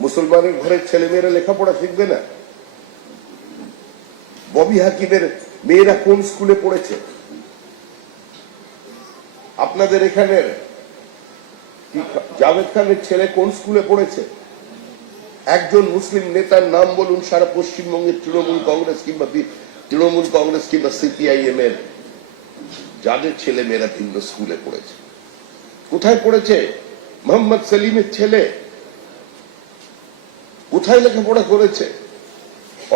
মুসলমানের ঘরের ছেলেমেয়েরা লেখাপড়া শিখবে না? ববি হাকিমের মেয়েরা কোন স্কুলে পড়েছে? আপনাদের এখানের জাভেদ খানের ছেলে কোন স্কুলে পড়েছে? একজন মুসলিম নেতার নাম বলুন সারা পশ্চিমবঙ্গের তৃণমূল কংগ্রেস কিংবা তৃণমূল কংগ্রেস কিংবা সিপিআইএম এর যাদের ছেলে মেয়েরা ভিন্ন স্কুলে পড়েছে। কোথায় পড়েছে? মোহাম্মদ সেলিমের ছেলে কোথায় লেখাপড়া করেছে?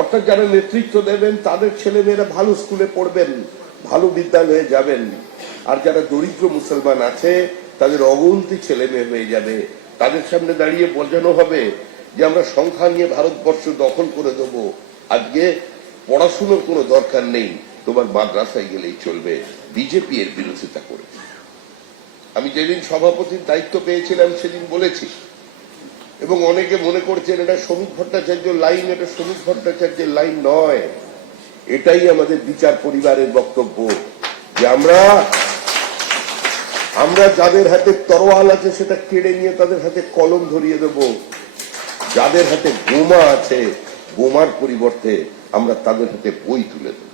অর্থাৎ যারা নেতৃত্ব দেবেন, তাদের ছেলে মেয়েরা ভালো স্কুলে পড়বেন, ভালো বিদ্যালয়ে যাবেন। আর যারা দরিদ্র মুসলমান আছে, তাদের অগন্তি ছেলে মেয়ে হয়ে যাবে। তাদের সামনে দাঁড়িয়ে বোঝানো হবে যে আমরা সংখ্যা নিয়ে ভারতবর্ষ দখল করে দেবো। আজকে পড়াশুনোর কোনো দরকার নেই, তোমার মাদ্রাসায় গেলেই চলবে। বিজেপি এর বিরোধিতা করে আমি যেদিন সভাপতির দায়িত্ব পেয়েছিলাম, সেদিন বলেছি এবং অনেকে মনে করছেন এটা শ্রমিক ভট্টাচার্য লাইন, এটা শ্রমিক ভট্টাচার্যের লাইন নয়। এটাই আমাদের বিচার পরিবারের বক্তব্য। যে আমরা আমরা যাদের হাতে তরোয়াল আছে, সেটা কেড়ে নিয়ে তাদের হাতে কলম ধরিয়ে দেব। যাদের হাতে বোমা আছে, বোমার পরিবর্তে আমরা তাদের হাতে বই তুলে দেব।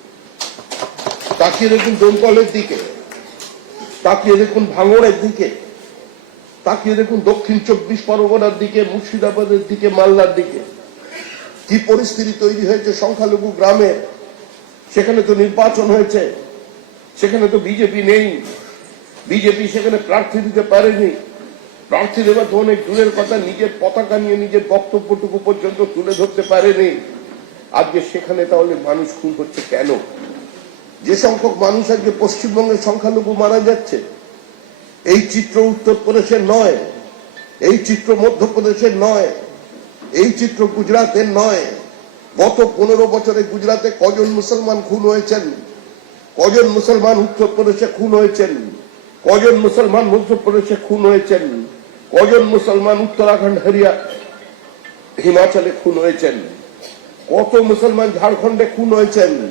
তাকিয়ে দেখুন দমকলের দিকে। তাকিয়ে দেখুন ভাঙড়ের দিকে। তাকিয়ে দেখুন দক্ষিণ চব্বিশ পরগনার দিকে, মুর্শিদাবাদের দিকে, মালদার দিকে। কি পরিস্থিতি তৈরি হয়েছে সংখ্যালঘু গ্রামে? সেখানে তো নির্বাচন হয়েছে। সেখানে তো বিজেপি নেই। বিজেপি সেখানে প্রার্থী দিতে পারেনি। প্রার্থী দেওয়া তো অনেক দূরের কথা। নিজের পতাকা নিয়ে নিজের বক্তব্যটুকু পর্যন্ত তুলে ধরতে পারেনি। আজকে সেখানে তাহলে মানুষ খুন হচ্ছে কেন? যে সংখ্যক মানুষ আজকে পশ্চিমবঙ্গের সংখ্যালঘু মারা যাচ্ছে এই চিত্র উত্তরপ্রদেশের নয়, এই চিত্র মধ্যপ্রদেশের নয়, এই চিত্র গুজরাটের নয়। গত পনেরো বছরে গুজরাটে কজন মুসলমান খুন হয়েছেন? কজন মুসলমান উত্তরপ্রদেশে খুন হয়েছেন? কজন মুসলমান মধ্যপ্রদেশে খুন হয়েছেন? কজন মুসলমান উত্তরাখণ্ড হরিয়া হিমাচলে খুন হয়েছেন? কত মুসলমান ঝাড়খণ্ডে খুন হয়েছেন?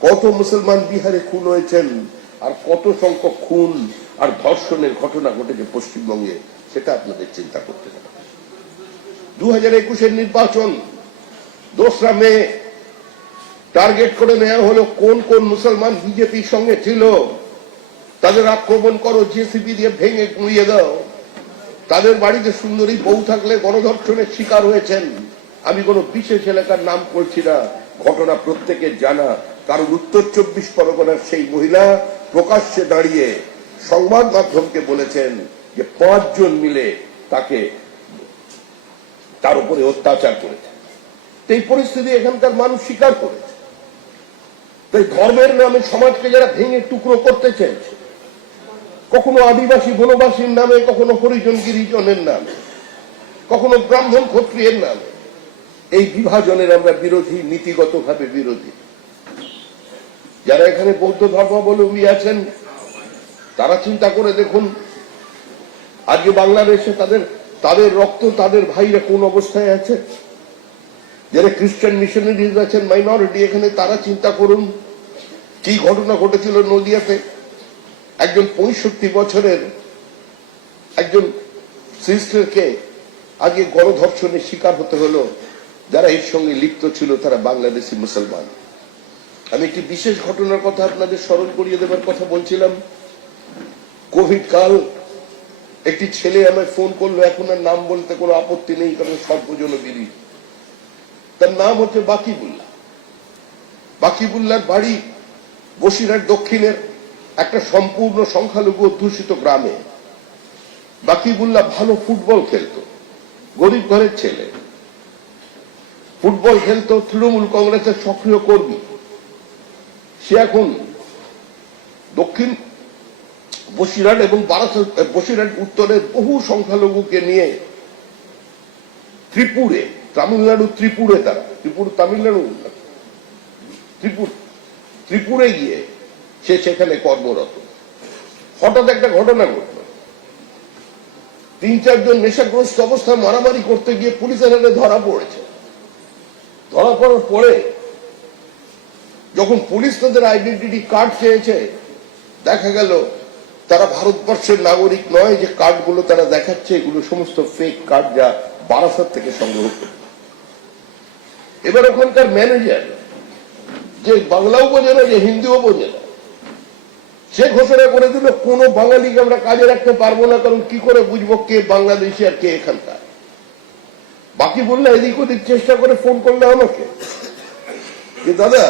কত মুসলমান বিহারে খুন হয়েছেন? আর কত সংখ্যক খুন আর ধর্ষণের ঘটনা ঘটেছে পশ্চিমবঙ্গে, সেটা আপনাদের চিন্তা করতে হবে। দু হাজার একুশের নির্বাচন, দোসরা মে, টার্গেট করে নেওয়া হলো কোন কোন মুসলমান বিজেপির সঙ্গে ছিল, তাদের আক্রমণ করো, জেসিবি দিয়ে ভেঙে গুঁড়িয়ে দাও। তাদের বাড়িতে সুন্দরী বউ থাকলে গণধর্ষণের শিকার হয়েছেন। আমি কোনো বিশেষ এলাকার নাম করছি না, ঘটনা প্রত্যেকের জানা। কারণ উত্তর চব্বিশ পরগনার সেই মহিলা প্রকাশ্যে দাঁড়িয়ে সংবাদ মাধ্যমকে বলেছেন যে পাঁচজন মিলে তাকে তার উপরে অত্যাচার করেছে। এই পরিস্থিতি এখানকার মানুষ স্বীকার করেছে। তাই ধর্মের নামে সমাজকে যারা ভেঙে টুকরো করতে চেয়েছে, কখনো আদিবাসী বনবাসীর নামে, কখনো হরিজন গিরিজনের নামে, কখনো ব্রাহ্মণ ক্ষত্রিয়ের নামে, এই বিভাজনের আমরা বিরোধী, নীতিগতভাবে বিরোধী। যারা এখানে বৌদ্ধ ধর্মাবলম্বী আছেন তারা চিন্তা করে দেখুন, আজকে বাংলাদেশে তাদের তাদের রক্ত তাদের ভাইরা কোন অবস্থায় আছে? যারা খ্রিস্টান মিশনারিজ আছেন মাইনরিটি এখানে তারা চিন্তা করুন, কি ঘটনা ঘটেছিল নদিয়াতে? একজন পঁয়ষট্টি বছরের একজন সিস্টারকে আগে গণধর্ষণের শিকার হতে হলো, যারা এর সঙ্গে লিপ্ত ছিল, তারা বাংলাদেশি মুসলমান। আমি একটি বিশেষ ঘটনার কথা আপনাদের স্মরণ করিয়ে দেবার কথা বলছিলাম। কোভিড কাল, একটি ছেলে আমায় ফোন করল, এখন আর নাম বলতে কোনো আপত্তি নেই, কারণ সর্বজন বিধি তার নাম হচ্ছে বাকিবুল্লাহ বাকিবুল্লার বাড়ি বসিরহাট দক্ষিণের একটা সম্পূর্ণ সংখ্যালঘু অধ্যুষিত গ্রামে। বাকিবুল্লাহ ভালো ফুটবল খেলতো, গরিব ঘরের ছেলে। ফুটবল খেলতো তৃণমূল কংগ্রেসের সক্রিয় কর্মী। সে এখন দক্ষিণ বসিরহাট এবং বসিরহাট উত্তরের বহু সংখ্যালঘুকে নিয়ে ত্রিপুরে, তামিলনাড়ু ত্রিপুরে তারা, ত্রিপুর, তামিলনাড়ু, ত্রিপুর, ত্রিপুরে গিয়ে সে সেখানে কর্মরত। হঠাৎ একটা ঘটনা ঘটল। তিন চারজন নেশাগ্রস্ত অবস্থায় মারামারি করতে গিয়ে পুলিশের হাতে ধরা পড়েছে। ধরা পড়ার পরে যখন পুলিশ তাদের আইডেন্টিটি কার্ড চেয়েছে, দেখা গেল তারা ভারতবর্ষের নাগরিক নয় যে কার্ডগুলো তারা দেখাচ্ছে, এগুলো সমস্ত ফেক কার্ড যা বারাসাত থেকে সংগ্রহ করি। এবার ওখানকার ম্যানেজার যে বাংলাও বোঝে না যে হিন্দিও বোঝে না সে ঘোষণা করে দিল, কোন বাঙালিকে আমরা কাজে রাখতে পারব না, কারণ কি করে বুঝব কে বাংলাদেশি আর কে এখানকার? বাকি বললে এদিক ওদিক চেষ্টা করে ফোন করলে আমাকে। যে দাদা,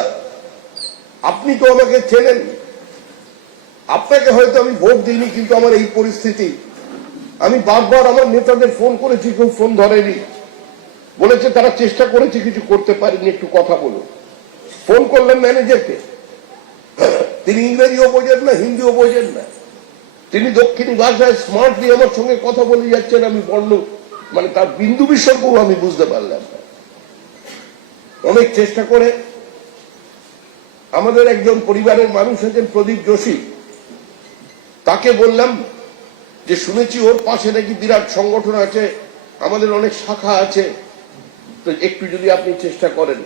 আপনি তো আমাকে চেনেন আপনাকে হয়তো আমি ভোট দিইনি, কিন্তু আমার এই পরিস্থিতি। আমি বারবার আমার নেতাদের ফোন করেছি, কেউ ফোন ধরেনি। বলেছে তারা চেষ্টা করেছে, কিছু করতে পারেনি একটু কথা বলুন। ফোন করলেন ম্যানেজারকে। তিনি ইংরেজিও বোঝেন না হিন্দিও বোঝেন না। তিনি দক্ষিণী ভাষায় স্মার্টলি আমার সঙ্গে কথা বলে যাচ্ছেন, আমি বর্ণ মানে তার বিন্দু বিসর্গও আমি বুঝতে পারলাম না। অনেক চেষ্টা করে। আমাদের একজন পরিবারের মানুষ আছেন প্রদীপ যোশী। তাকে বললাম যে, শুনেছি ওর পাশে নাকি বিরাট সংগঠন আছে, আমাদের অনেক শাখা আছে, তো একটু যদি আপনি চেষ্টা করেন।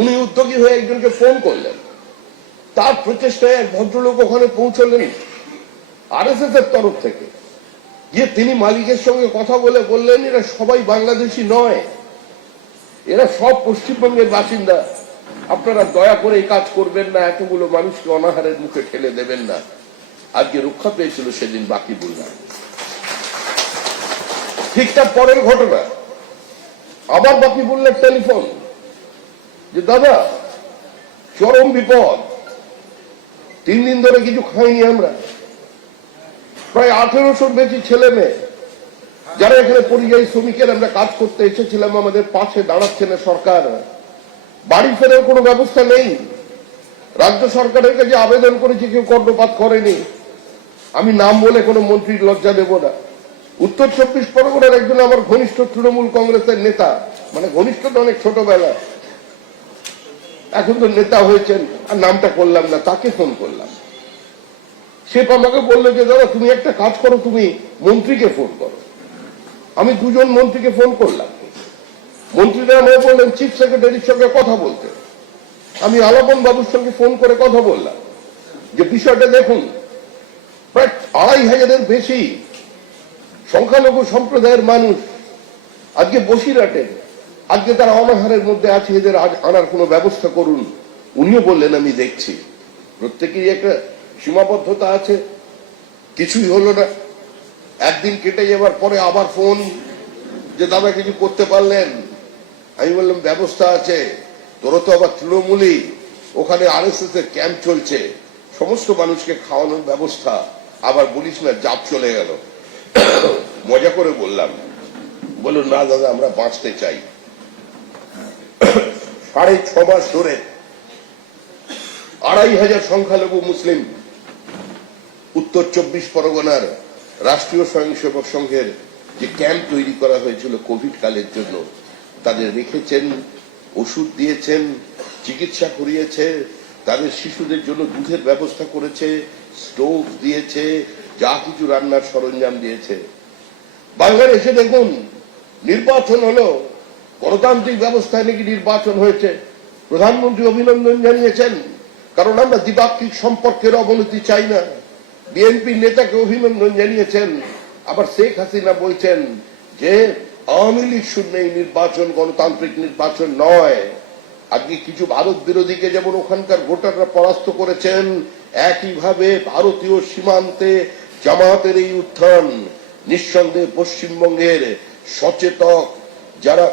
উনি উদ্যোগী হয়ে একজনকে ফোন করলেন। তার প্রচেষ্টায় এক ভদ্রলোক ওখানে পৌঁছলেন আর এস এর তরফ থেকে। গিয়ে তিনি মালিকের সঙ্গে কথা বলে বললেন, এরা সবাই বাংলাদেশি নয়। এরা সব পশ্চিমবঙ্গের বাসিন্দা। আপনারা দয়া করে এই কাজ করবেন না, এতগুলো মানুষকে অনাহারের মুখে ঠেলে দেবেন না। আজকে রক্ষা পেয়েছিল সেদিন, বাকি বললাম ঠিক তার পরের ঘটনা। আবার বাকি বললেন টেলিফোন। যে, দাদা, চরম বিপদ। তিন দিন ধরে কিছু খাইনি আমরা। প্রায় আঠেরোশোর বেশি ছেলে মেয়ে। যারা এখানে পরিযায়ী শ্রমিকের আমরা কাজ করতে এসেছিলাম, আমাদের পাশে দাঁড়াচ্ছে না সরকার। বাড়ি ফেরার কোনো ব্যবস্থা নেই। রাজ্য সরকারের কাছে আবেদন করেছি, কেউ কর্ণপাত করেনি। আমি নাম বলে কোনো মন্ত্রীর লজ্জা দেব না। উত্তর চব্বিশ পরগনার একজন আমার ঘনিষ্ঠ তৃণমূল কংগ্রেসের নেতা। মানে ঘনিষ্ঠটা অনেক ছোটবেলা। এখন তো নেতা হয়েছেন, আর নামটা করলাম না, তাকে ফোন করলাম। সে আমাকে বলল যে, দাদা, তুমি একটা কাজ করো, তুমি মন্ত্রীকে ফোন করো। আমি দুজন মন্ত্রীকে ফোন করলাম। মন্ত্রীরা আমাকে বললেন, চিফ সেক্রেটারির সঙ্গে কথা বলতে। আমি আলাপন বাবুর সঙ্গে ফোন করে কথা বললাম। যে বিষয়টা দেখুন প্রায় আড়াই হাজারের বেশি সংখ্যালঘু সম্প্রদায়ের মানুষ আজকে বসিরহাটের আজকে তারা অনাহারের মধ্যে আছে, এদের আনার কোনো ব্যবস্থা করুন। উনিও বললেন, আমি দেখছি। প্রত্যেকেরই একটা সীমাবদ্ধতা আছে। কিছুই হলো না। একদিন কেটে যাবার পরে আবার ফোন যে, দাদা, কিছু করতে পারলেন? আমি বললাম, ব্যবস্থা আছে। তোরা তো আবার তৃণমূলই। ওখানে আর এস এর ক্যাম্প চলছে। সমস্ত মানুষকে খাওয়ানোর ব্যবস্থা। আবার বলিস না, জাপ চলে গেল। মজা করে বললাম, বলুন, না দাদা, আমরা বাঁচতে চাই। সাড়ে ছ মাস ধরে আড়াই হাজার সংখ্যালঘু মুসলিম, উত্তর চব্বিশ পরগনার রাষ্ট্রীয় স্বয়ংসেবক সংঘের যে ক্যাম্প তৈরি করা হয়েছিল কোভিড কালের জন্য, তাদের রেখেছেন, ওষুধ দিয়েছেন, চিকিৎসা করিয়েছে, তাদের শিশুদের জন্য দুধের ব্যবস্থা করেছে স্টোভ দিয়েছে, যা কিছু রান্নার সরঞ্জাম দিয়েছে। এসে দেখুন, নির্বাচন হলো, গণতান্ত্রিক ব্যবস্থায় নাকি নির্বাচন হয়েছে। প্রধানমন্ত্রী অভিনন্দন জানিয়েছেন, কারণ আমরা দ্বিপাক্ষিক সম্পর্কের অবনতি চাই না। বিএনপি নেতাকে অভিনন্দন জানিয়েছেন, আবার শেখ হাসিনা বলছেন যে, আওয়ামী লীগ শূন্য নির্বাচন গণতান্ত্রিক নির্বাচন নয়। আজকে কিছু ভারত বিরোধীকে যেমন ওখানকার ভোটাররা পরাস্ত করেছেন, একইভাবে ভারতীয় সীমান্তে জামাতের এই উত্থান, নিঃসন্দেহে পশ্চিমবঙ্গের সচেতক যারা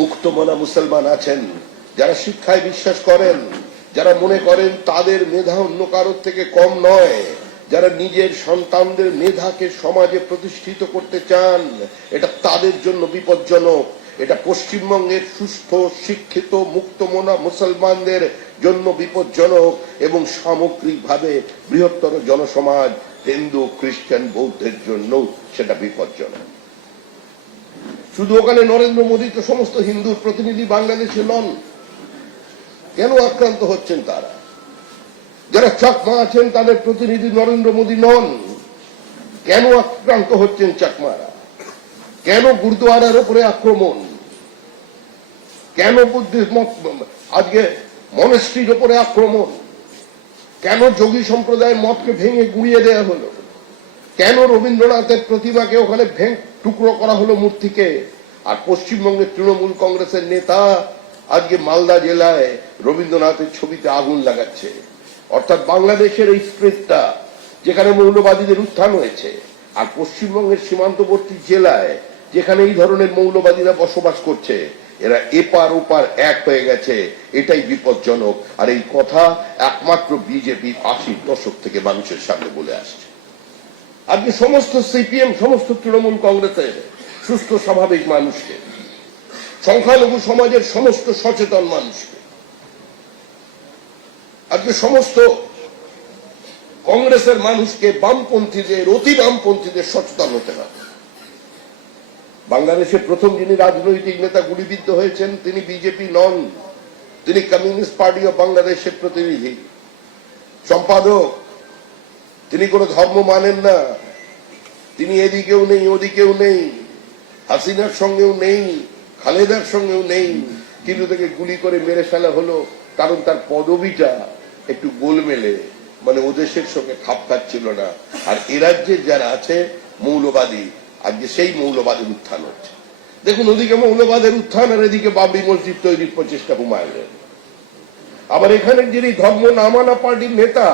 মুক্তমনা মুসলমান আছেন, যারা শিক্ষায় বিশ্বাস করেন, যারা মনে করেন তাদের মেধা অন্য কারোর থেকে কম নয়, যারা নিজের সন্তানদের মেধাকে সমাজে প্রতিষ্ঠিত করতে চান, এটা তাদের জন্য বিপজ্জনক। এটা পশ্চিমবঙ্গের সুস্থ, শিক্ষিত, মুক্তমনা মুসলমানদের জন্য বিপজ্জনক এবং সামগ্রিকভাবে বৃহত্তর জনসমাজ হিন্দু, খ্রিস্টান, বৌদ্ধের জন্য সেটা বিপজ্জনক। শুধু ওখানে নরেন্দ্র মোদী তো সমস্ত হিন্দুর প্রতিনিধি বাংলাদেশে নন। কেন আক্রান্ত হচ্ছেন তারা? যারা চাকমা আছেন, তাদের প্রতিনিধি নরেন্দ্র মোদী নন। কেন আক্রান্ত হচ্ছেন চাকমারা? কেন গুরুদুয়ারার উপরে আক্রমণ? কেন বুদ্ধিস্ট আজকে মনস্ট্রির উপরে আক্রমণ? কেন যোগী সম্প্রদায়ের মতকে ভেঙে গুড়িয়ে দেওয়া হলো? কেন রবীন্দ্রনাথের প্রতিমাকে ওখানে ভেঙ টুকরো করা হলো মূর্তিকে? আর পশ্চিমবঙ্গের তৃণমূল কংগ্রেসের নেতা আজকে মালদা জেলায় রবীন্দ্রনাথের ছবিতে আগুন লাগাচ্ছে। অর্থাৎ বাংলাদেশের এই স্ক্রিপ্টটা যেখানে মৌলবাদীদের উত্থান হয়েছে, আর পশ্চিমবঙ্গের সীমান্তবর্তী জেলায় যেখানে এই ধরনের মৌলবাদীরা বসবাস করছে, এরা এপার ওপার এক হয়ে গেছে, এটাই বিপজ্জনক। আর এই কথা একমাত্র বিজেপি আশির দশক থেকে মানুষের সামনে বলে আসছে। আজকে সমস্ত সিপিএম, সমস্ত তৃণমূল কংগ্রেসের সুস্থ, স্বাভাবিক মানুষকে, সংখ্যালঘু সমাজের সমস্ত সচেতন মানুষকে, আজকে সমস্ত কংগ্রেসের মানুষকে বামপন্থীদের, অতি বামপন্থীদের সচেতন হতে হবে। বাংলাদেশের প্রথম যিনি রাজনৈতিক নেতা গুলিবিদ্ধ হয়েছেন, তিনি বিজেপি নন। তিনি কমিউনিস্ট পার্টি অফ বাংলাদেশের প্রতিনিধি। সম্পাদক, তিনি কোনো ধর্ম মানেন না। তিনি এদিকেও নেই, ওদিকেও নেই। হাসিনার সঙ্গেও নেই, খালেদার সঙ্গেও নেই। কিন্তু তাকে গুলি করে মেরে ফেলা হলো, কারণ তার পদবিটা একটু গোলমেলে। মানে ওদেশের সঙ্গে খাপ খাচ্ছিল না। আর এ রাজ্যে যারা আছে, মৌলবাদী। আজকে সেই মৌলবাদের উত্থান হচ্ছে। দেখুন, ওদিকে মৌলবাদের উত্থান আর এদিকে বাবরি মসজিদ তৈরির প্রচেষ্টা হুমায়ুনের আবার এখানে যিনি ধর্ম নামানা পার্টির নেতা,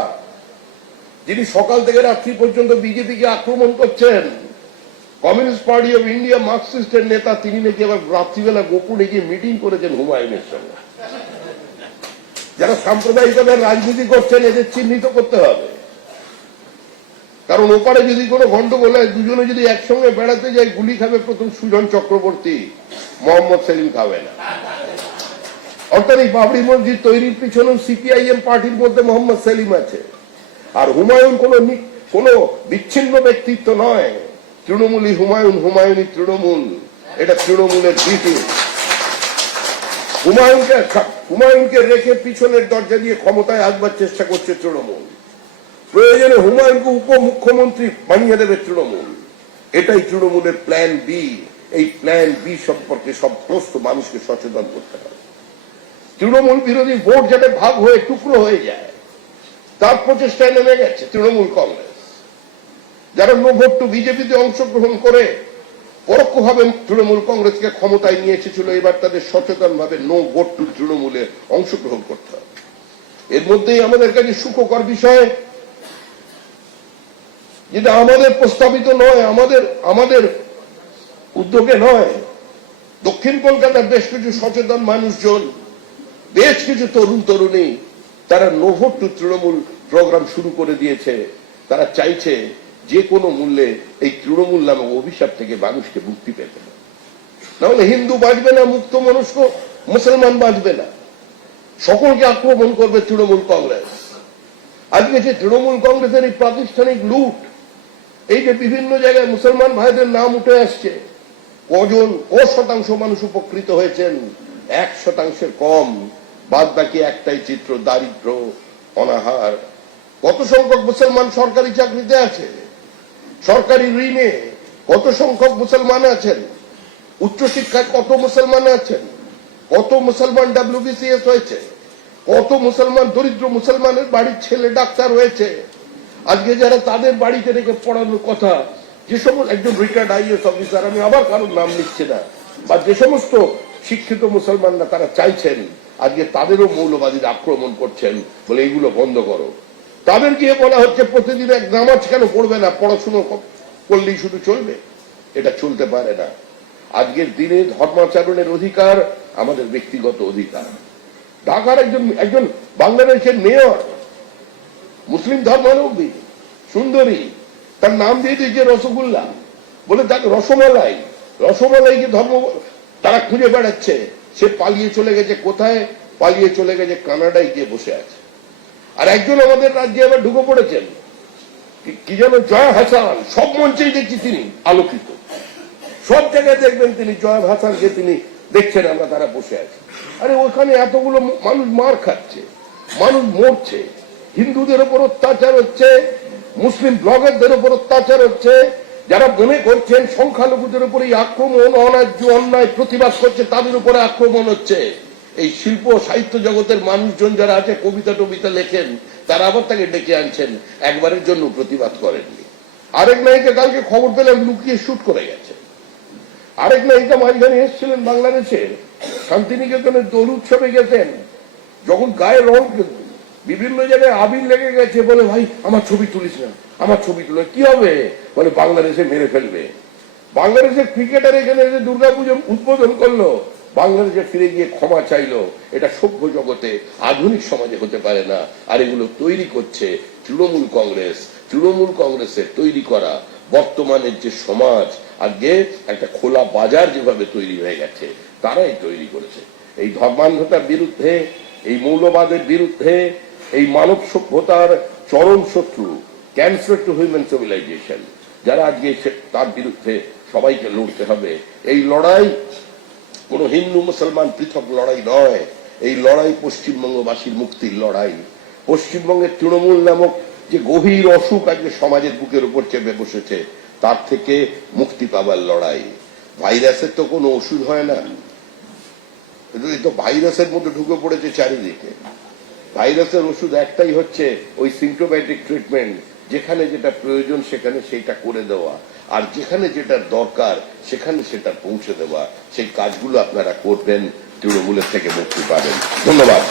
যিনি সকাল থেকে রাত্রি পর্যন্ত বিজেপিকে আক্রমণ করছেন, কমিউনিস্ট পার্টি অফ ইন্ডিয়া মার্কসিস্টের নেতা, তিনি নাকি আবার রাত্রিবেলা গোপনে গিয়ে মিটিং করেছেন হুমায়ুনের সঙ্গে। যারা সাম্প্রদায়িকতার রাজনীতি করছেন, এদের চিহ্নিত করতে হবে। কারণ ওপারে যদি কোনো গন্ডগোল হয়, দুজনে যদি একসঙ্গে বেড়াতে যায় গুলি খাবে প্রথম সুজন চক্রবর্তী। মোহাম্মদ সেলিম খাবে না। অর্থাৎ এই বাবরি মসজিদ তৈরির পিছনেও সিপিআইএম পার্টির মধ্যে মোহাম্মদ সেলিম আছে। আর হুমায়ুন কোন কোন বিচ্ছিন্ন ব্যক্তিত্ব নয়। তৃণমূলই হুমায়ুন হুমায়ুনি তৃণমূল। এটা তৃণমূলের দ্বিতীয় হুমায়ুনকে হুমায়ুনকে রেখে পিছনের দরজা দিয়ে ক্ষমতায় আসবার চেষ্টা করছে তৃণমূল। প্রয়োজনে হুমায়ুনকে উপমুখ্যমন্ত্রী বানিয়ে দেবে তৃণমূল। এটাই তৃণমূলের প্ল্যান বি এই প্ল্যান বি সম্পর্কে সমস্ত মানুষকে সচেতন করতে হবে। তৃণমূল বিরোধী ভোট যাতে ভাগ হয়ে টুকরো হয়ে যায়, তার প্রচেষ্টায় নেমে গেছে তৃণমূল কংগ্রেস। যারা নো ভোট টু বিজেপিতে অংশগ্রহণ করে, পরোক্ষভাবে তৃণমূল কংগ্রেসকে ক্ষমতায় নিয়ে এসেছিল, এবার তাদের সচেতন ভাবে নো ভোট টু তৃণমূলে অংশগ্রহণ করতে হবে। এর মধ্যেই আমাদের কাছে সুখকর বিষয় যেটা আমাদের প্রস্তাবিত নয়, আমাদের আমাদের উদ্যোগে নয়। দক্ষিণ কলকাতার বেশ কিছু সচেতন মানুষজন, বেশ কিছু তরুণ তরুণী, তারা নোভোট টু তৃণমূল প্রোগ্রাম শুরু করে দিয়েছে। তারা চাইছে যে কোনো মূল্যে এই তৃণমূল নামে অভিশাপ থেকে মানুষকে মুক্তি পেতে। নাহলে হিন্দু বাঁচবে না মুক্ত মনস্ক মুসলমান বাঁচবে না। সকলকে আক্রমণ করবে তৃণমূল কংগ্রেস। আজকে যে তৃণমূল কংগ্রেসের এই প্রাতিষ্ঠানিক লুট এই যে বিভিন্ন জায়গায় মুসলমান ভাইদের নাম উঠে আসছে। কজন ক শতাংশ মানুষ উপকৃত হয়েছেন, এক শতাংশের কম। বাদ বাকি একটাই চিত্র, দারিদ্র, অনাহার। কত সংখ্যক মুসলমান সরকারি চাকরিতে আছে? সরকারি ঋণে কত সংখ্যক মুসলমান আছেন? উচ্চশিক্ষায় কত মুসলমান আছেন? কত মুসলমান ডাব্লিউবিসিএস হয়েছে? কত মুসলমান দরিদ্র মুসলমানের বাড়ির ছেলে ডাক্তার হয়েছে? আজকে যারা তাদের বাড়িতে রেখে পড়ানোর কথা, যে সমস্ত একজন রিটায়ার্ড আইএস অফিসার আমি আবার কারোর নাম নিচ্ছি না, বা যে সমস্ত শিক্ষিত মুসলমানরা তারা চাইছেন, আজকে তাদেরও মৌলবাদীরা আক্রমণ করছেন বলে এগুলো বন্ধ করো। তাদের গিয়ে বলা হচ্ছে প্রতিদিন এক নামাজ কেন পড়বে না? পড়াশুনো করলেই শুধু চলবে। এটা চলতে পারে না। আজকের দিনে ধর্মাচরণের অধিকার আমাদের ব্যক্তিগত অধিকার। ঢাকার একজন একজন বাংলাদেশের মেয়র মুসলিম ধর্মাবলম্বী সুন্দরী, তার নাম দিয়ে দিয়েছে রসগোল্লা। বলে তাকে রসমালাই রসমালাইকে ধর্ম, তারা খুঁজে বেড়াচ্ছে। সে পালিয়ে চলে গেছে কোথায়? পালিয়ে চলে গেছে কানাডায় গিয়ে বসে আছে। আর একজন আমাদের রাজ্যে আবার ঢুকে পড়েছেন। কি- কি যেন জয় হাসান, সব মঞ্চেই দেখছি তিনি আলোকিত। সব জায়গায় দেখবেন তিনি, জয় হাসানকে তিনি দেখছেন আমরা তারা বসে আছি। আরে, ওখানে এতগুলো মানুষ মার খাচ্ছে, মানুষ মরছে। হিন্দুদের উপর অত্যাচার হচ্ছে, মুসলিম ব্লগারদের উপর অত্যাচার হচ্ছে, যারা মনে করছেন, সংখ্যালঘুদের উপর এই আক্রমণ অন্যায্য অন্যায় প্রতিবাদ করছে, তাদের উপরে আক্রমণ হচ্ছে। এই শিল্প সাহিত্য জগতের মানুষজন যারা আছে, কবিতা টবিতা লেখেন, তারা আবার তাকে ডেকে আনছেন, একবারের জন্য প্রতিবাদ করেননি। আরেক নায়িকা কালকে খবর পেলাম, লুকিয়ে শুট করে গেছে। আরেক নায়িকা মাঝখানে এসেছিলেন বাংলাদেশে, শান্তিনিকেতনের দোল উৎসবে গেছেন, যখন গায়ে রং বিভিন্ন জায়গায় আবির লেগে গেছে বলে, ভাই, আমার ছবি তুলিস না, আমার ছবি তুলে কি হবে? বলে, বাংলাদেশে মেরে ফেলবে। বাংলাদেশের ক্রিকেটার এখানে এসে দুর্গাপুজোর উদ্বোধন করল। বাংলাদেশে ফিরে গিয়ে ক্ষমা চাইলো। এটা সভ্য জগতে আধুনিক সমাজে হতে পারে না। আর এগুলো তৈরি করছে তৃণমূল কংগ্রেস। তৃণমূল কংগ্রেসের তৈরি করা বর্তমানের যে সমাজ আজকে একটা খোলা বাজার যেভাবে তৈরি হয়ে গেছে, তারাই তৈরি করেছে। এই ধর্মান্ধতার বিরুদ্ধে, এই মৌলবাদের বিরুদ্ধে এই মানব সভ্যতার চরম শত্রু ক্যান্সার টু হিউম্যান সিভিলাইজেশন যারা আজকে তার বিরুদ্ধে সবাইকে লড়তে হবে। এই লড়াই কোন হিন্দু, মুসলমান পৃথক লড়াই নয়। এই লড়াই পশ্চিমবঙ্গবাসীর মুক্তির লড়াই। পশ্চিমবঙ্গের তৃণমূল নামক যে গভীর অসুখ আজকে সমাজের বুকের উপর চেপে বসেছে, তার থেকে মুক্তি পাবার লড়াই। ভাইরাসের তো কোনো ওষুধ হয় না। ভাইরাসের মধ্যে ঢুকে পড়েছে চারিদিকে। ভাইরাসের ওষুধ একটাই হচ্ছে ওই সিমটোম্যাটিক ট্রিটমেন্ট যেখানে যেটা প্রয়োজন, সেখানে সেইটা করে দেওয়া। আর যেখানে যেটা দরকার, সেখানে সেটা পৌঁছে দেওয়া। সেই কাজগুলো আপনারা করবেন, তৃণমূলের থেকে মুক্তি পাবেন। ধন্যবাদ।